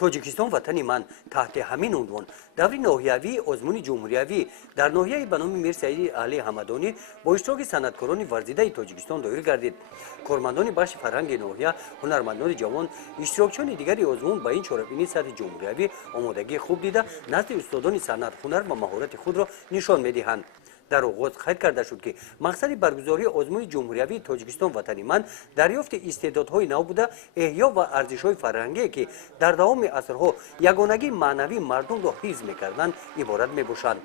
توجیکستان وطنی من تحت همین عنوان دوری ناحیوی آزمون جمهوریوی در ناحیه به نام میر سعید علی حمدانی با اشتراک صنعتکاران ورزیده تاجیکستان دایر گردید. کارمندان بخش فرهنگ ناحیه، هنرمندان جوان، اشتراکچیان دیگری آزمون با این چهاربینی سطح جمهوریوی آمادگی خوب دیده نزد استادان صنعت، هنر و مهارت خود را نشان می‌دهند. در آغاز خواهد کرده شد که مقصد برگزاری آزمون جمهوریوی تاجیکستان وطنی من دریافت استعدادهای نو بوده، احیا و ارزش‌های فرهنگی که در دوام عصرها یگانگی معنوی مردم را حفظ می‌کردند عبارت می‌باشند.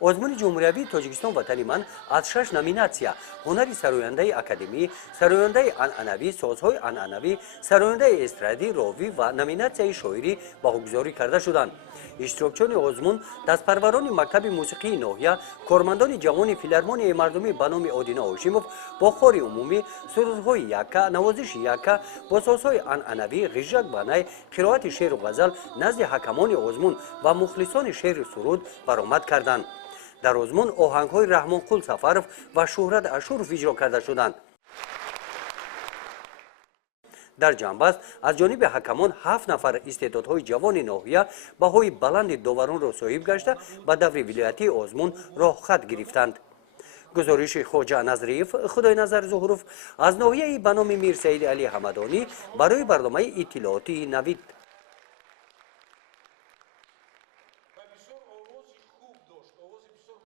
آزمون جمهوریوی تاجیکستان وطنی من از 6 نامیناسیا هنری سراینده اکادمی، سراینده عنعنوی، سازهای عنعنوی، سراینده استرادی، راوی و نامیناسیای شاعری برگزاری کرده شدند. اشتراکچیان آزمون دستپروران مکتب موسیقی ناحیه، کارمندان جوان فیلارمونی مردمی به نام آدینا هاشیموف با خار عمومی، سرودهای یکا، نوازش یکا، با سازهای عنعنوی، غژک بنای، قرائت شعر و غزل نزد حکمان آزمون و مخلصان شعر و سرود برآمد کردند. در آزمون آهنگ‌های رحمان قل سفرف و شهرت اشورف اجرا کرده شدند. در جنبست از جانب حکمان 7 نفر استعدادهای جوان ناحیه بهای بلند داوران را صاحب گشته به دور ولایتی آزمون راه خط گرفتند. گزارش خواجه نظریف خدای نظر ظهروف از ناحیه به نام میر سعید علی حمدانی برای برنامه اطلاعاتی نوید.